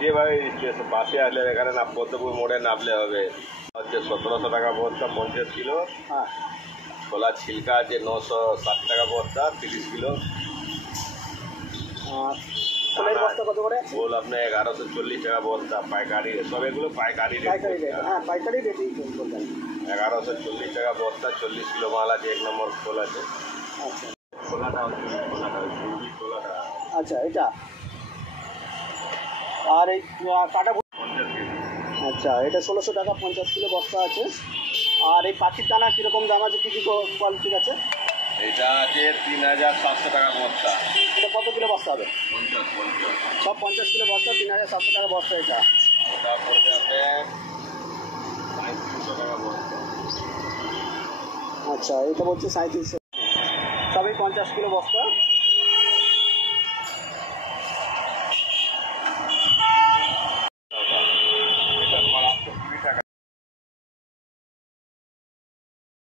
যেভাবে বাসে আসলে এখানে না পদ্মপুর মোড়ে নামলে হবে হচ্ছে 1700 টাকা বস্তা 50 কিলো। হ্যাঁ, ছোলা ছিলকা আছে 960 টাকা বস্তা 30 কিলো। ফলের বস্তা কত করে? ফুল আপনার 1140 টাকা বস্তা পাইকারি, সব এগুলো পাইকারি রেট। হ্যাঁ, পাইকারি রেটেই বলবেন। 1140 টাকা বস্তা 40 কিলো মাল আছে, 1 নম্বর ফুল আছে। আচ্ছা, ছোলাটা হচ্ছে ছোলাটা। আচ্ছা, এটা আর এই কাটা 50 কেজি। আচ্ছা, এটা 1600 টাকা 50 কিলো বস্তা আছে। আর এই পাখির দানা কীরকম দাম আছে, কী কী কোয়ালিটির আছে? এটা আছে 3700 টাকা বস্তা। এটা কত কিলো বস্তা হবে? 50 সব 50 কিলো বস্তা 3700 টাকা বস্তা। এটা ওটা পড়বে আপনার 350 টাকা বস্তা। আচ্ছা, এটা বলছে 3700, সবই 50 কিলো বস্তা।